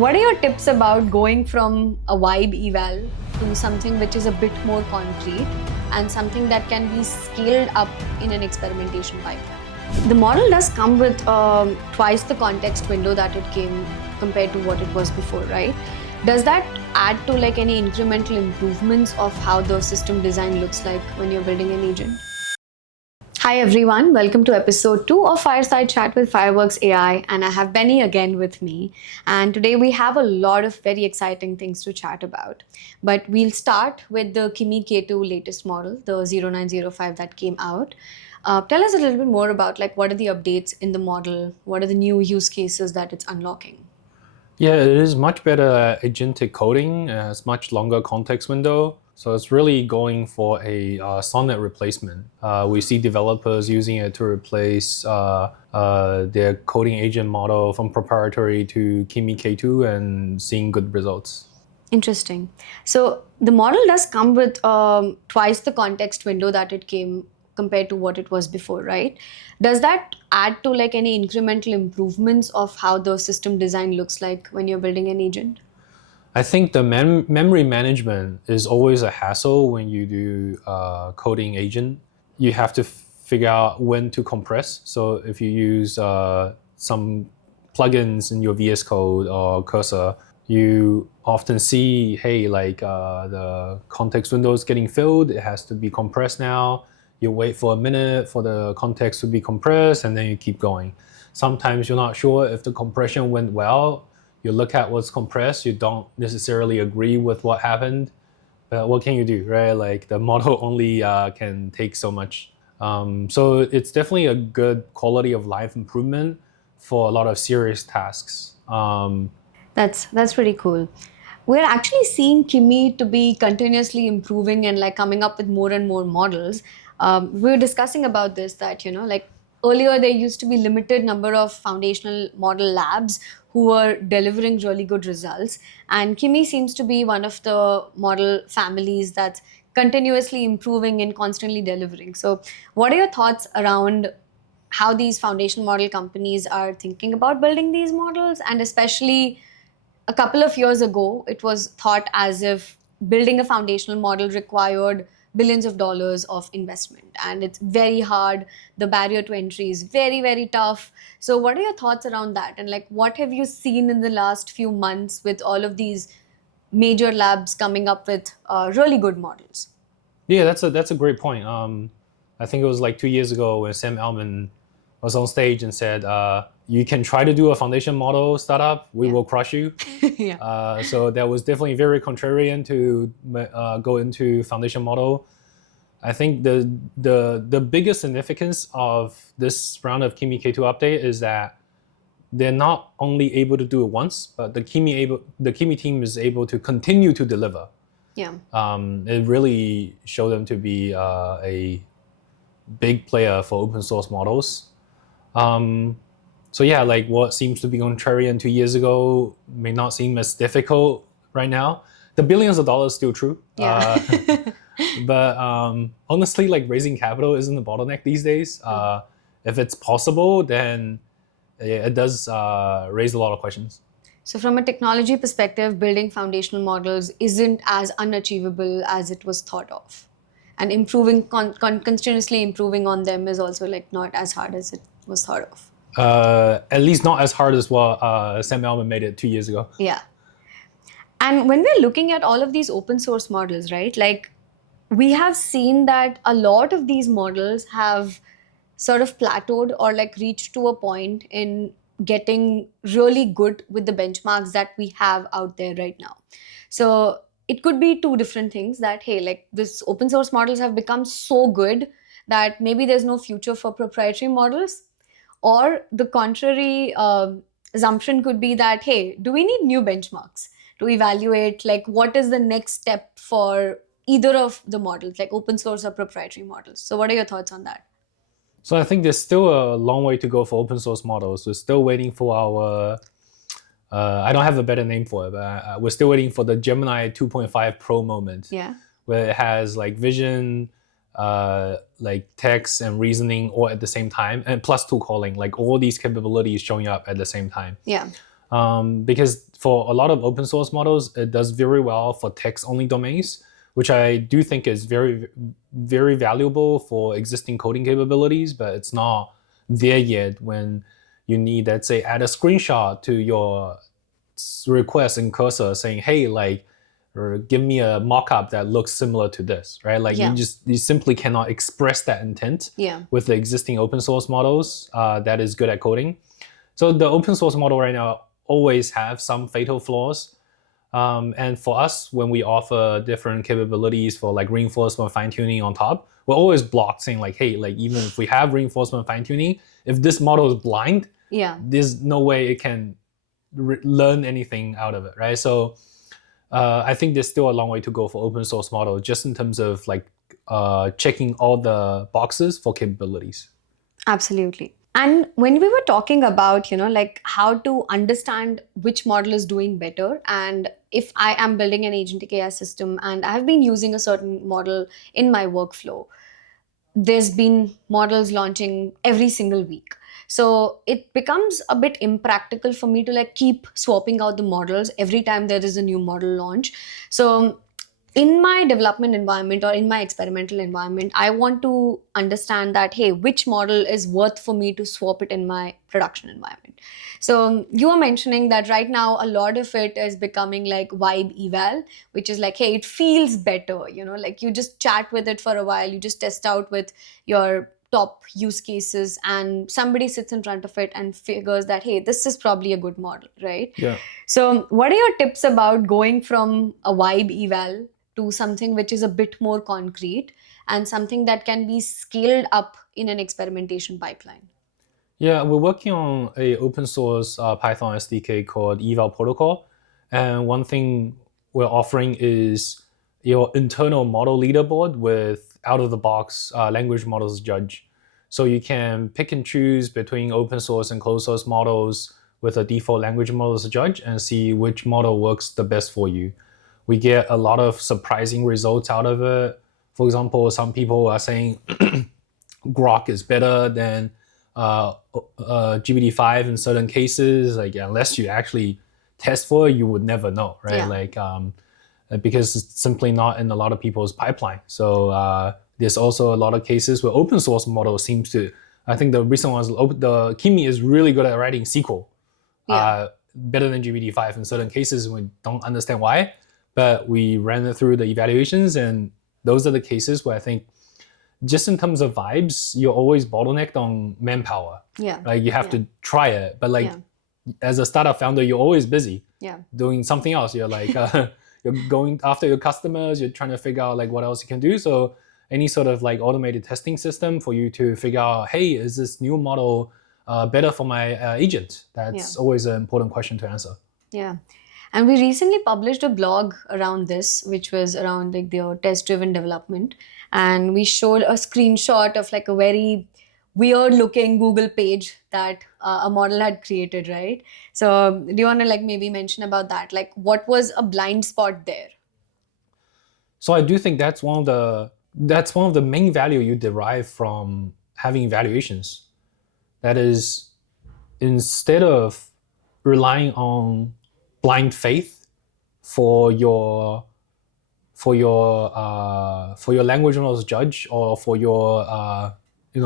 What are your tips about going from a vibe eval to something which is a bit more concrete and something that can be scaled up in an experimentation pipeline? The model does come with twice the context window that it came compared to what it was before, right? Does that add to like any incremental improvements of how the system design looks like when you're building an agent? Hi everyone, welcome to episode 2 of Fireside Chat with Fireworks AI, and I have Benny again with me. And today we have a lot of very exciting things to chat about. But we'll start with the Kimi K2 latest model, the 0905 that came out. Tell us a little bit more about like what are the updates in the model, what are the new use cases that it's unlocking? Yeah, it is much better at agentic coding. It has much longer context window. So it's really going for a sonnet replacement. We see developers using it to replace their coding agent model from proprietary to Kimi K2 and seeing good results. Interesting. So the model does come with twice the context window that it came compared to what it was before, right? Does that add to like any incremental improvements of how the system design looks like when you're building an agent? I think the memory management is always a hassle when you do coding agent. You have to figure out when to compress. So if you use some plugins in your VS Code or Cursor, you often see, hey, like the context window is getting filled. It has to be compressed now. You wait for a minute for the context to be compressed, and then you keep going. Sometimes you're not sure if the compression went well. You look at what's compressed, you don't necessarily agree with what happened. But what can you do, right? Like the model only can take so much. So it's definitely a good quality of life improvement for a lot of serious tasks. That's pretty cool. We're actually seeing Kimi to be continuously improving and like coming up with more and more models. We were discussing about this that, like earlier there used to be limited number of foundational model labs who were delivering really good results. And Kimi seems to be one of the model families that's continuously improving and constantly delivering. So what are your thoughts around how these foundation model companies are thinking about building these models, and especially a couple of years ago, it was thought as if building a foundational model required billions of dollars of investment. And it's very hard. The barrier to entry is very, very tough. So, what are your thoughts around that? And like, what have you seen in the last few months with all of these major labs coming up with really good models? Yeah, that's a great point. I think it was like 2 years ago when Sam Altman was on stage and said, you can try to do a foundation model startup, we will crush you. Yeah. So that was definitely very contrarian to go into foundation model. I think the biggest significance of this round of Kimi K2 update is that they're not only able to do it once, but the Kimi team is able to continue to deliver. Yeah. It really showed them to be a big player for open source models. So yeah, like what seems to be contrarian 2 years ago may not seem as difficult right now. The billions of dollars still true. Yeah. But honestly, like raising capital isn't a bottleneck these days. If it's possible, then it does raise a lot of questions. So from a technology perspective, building foundational models isn't as unachievable as it was thought of. And improving, continuously improving on them is also like not as hard as it was thought of. At least not as hard as what Sam Altman made it 2 years ago. Yeah. And when we're looking at all of these open source models, right, like we have seen that a lot of these models have sort of plateaued or like reached to a point in getting really good with the benchmarks that we have out there right now. So it could be two different things that, hey, like this open source models have become so good that maybe there's no future for proprietary models. Or the contrary assumption could be that, hey, do we need new benchmarks to evaluate like what is the next step for either of the models, like open source or proprietary models? So what are your thoughts on that? So I think there's still a long way to go for open source models. We're still waiting for our, I don't have a better name for it, but we're still waiting for the Gemini 2.5 Pro moment. Yeah. Where it has like vision, like text and reasoning all at the same time, and plus tool calling, like all these capabilities showing up at the same time. Yeah. Because for a lot of open source models, it does very well for text only domains, which I do think is very, very valuable for existing coding capabilities, but it's not there yet when you need, let's say, add a screenshot to your request in cursor saying, hey, like, or give me a mockup that looks similar to this, right? Like Yeah. you simply cannot express that intent Yeah. with the existing open source models that is good at coding. So the open source model right now always have some fatal flaws. And for us, when we offer different capabilities for like reinforcement fine tuning on top, we're always blocked saying like, hey, like even if we have reinforcement fine tuning, if this model is blind, Yeah. there's no way it can learn anything out of it, right? So I think there's still a long way to go for open source model, just in terms of like checking all the boxes for capabilities. Absolutely. And when we were talking about, like how to understand which model is doing better, and if I am building an agentic AI system and I have been using a certain model in my workflow, there's been models launching every single week. So it becomes a bit impractical for me to like keep swapping out the models every time there is a new model launch. So in my development environment or in my experimental environment, I want to understand that, hey, which model is worth for me to swap it in my production environment. So you were mentioning that right now a lot of it is becoming like vibe eval, which is like, hey, it feels better, like you just chat with it for a while, you just test out with your top use cases, and somebody sits in front of it and figures that, hey, this is probably a good model, right? Yeah. So what are your tips about going from a vibe eval to something which is a bit more concrete and something that can be scaled up in an experimentation pipeline? Yeah, we're working on a open source Python SDK called Eval Protocol, and one thing we're offering is your internal model leaderboard with out of the box language models judge. So you can pick and choose between open source and closed source models with a default language models judge and see which model works the best for you. We get a lot of surprising results out of it. For example, some people are saying Grok is better than GPT-5 in certain cases. Like unless you actually test for it, you would never know, right? Yeah. Like because it's simply not in a lot of people's pipeline. So there's also a lot of cases where open source model seems to. I think the recent ones, the Kimi is really good at writing SQL, Yeah. better than GPT-5 in certain cases. We don't understand why, but we ran it through the evaluations, and those are the cases where I think just in terms of vibes, you're always bottlenecked on manpower. Yeah. Like you have Yeah. to try it, but like Yeah. as a startup founder, you're always busy Yeah. doing something else. You're like you're going after your customers. You're trying to figure out like what else you can do. So any sort of like automated testing system for you to figure out, hey, is this new model better for my agent? That's always an important question to answer. Yeah. And we recently published a blog around this, which was around like the test driven development. And we showed a screenshot of like a very weird looking Google page that a model had created, right? So do you want to like maybe mention about that? Like what was a blind spot there? So I do think that's one of the main value you derive from having evaluations. That is, instead of relying on blind faith for your for your language models judge or for your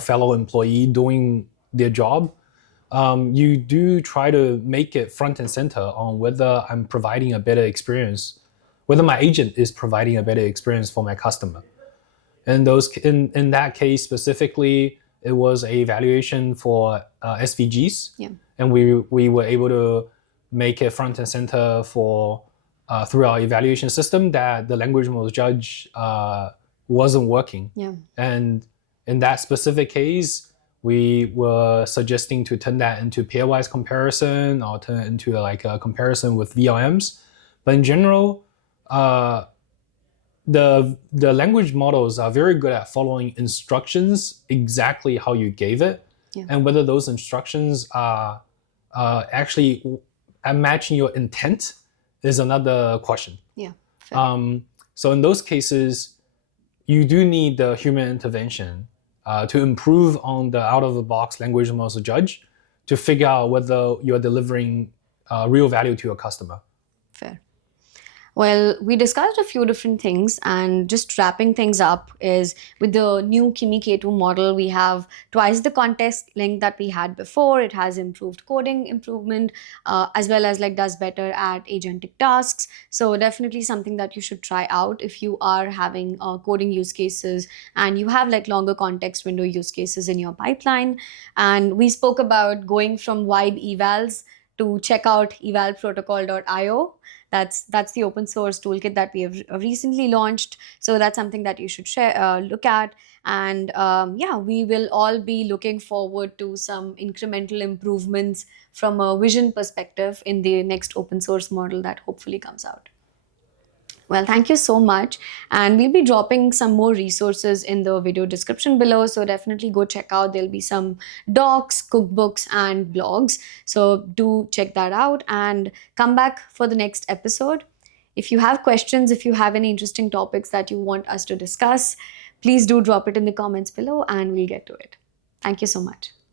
fellow employee doing their job, you do try to make it front and center on whether I'm providing a better experience, whether my agent is providing a better experience for my customer. And those in that case specifically, it was a evaluation for SVGs, Yeah. and we were able to make it front and center for through our evaluation system that the language model judge wasn't working. Yeah. And in that specific case, we were suggesting to turn that into pairwise comparison or turn it into like a comparison with VLMs. But in general, the language models are very good at following instructions exactly how you gave it, Yeah. and whether those instructions are actually matching your intent is another question. Yeah. Fair. So in those cases, you do need the human intervention to improve on the out-of-the-box language model judge to figure out whether you're delivering real value to your customer. Fair. Well, we discussed a few different things, and just wrapping things up is with the new Kimi K2 model, we have twice the context length that we had before. It has improved coding improvement, as well as like does better at agentic tasks. So definitely something that you should try out if you are having coding use cases and you have like longer context window use cases in your pipeline. And we spoke about going from Vibe Evals to check out evalprotocol.io. That's the open source toolkit that we have recently launched. So that's something that you should look at. And yeah, we will all be looking forward to some incremental improvements from a vision perspective in the next open source model that hopefully comes out. Well, thank you so much. And we'll be dropping some more resources in the video description below. So definitely go check out. There'll be some docs, cookbooks, and blogs. So do check that out and come back for the next episode. If you have questions, if you have any interesting topics that you want us to discuss, please do drop it in the comments below and we'll get to it. Thank you so much.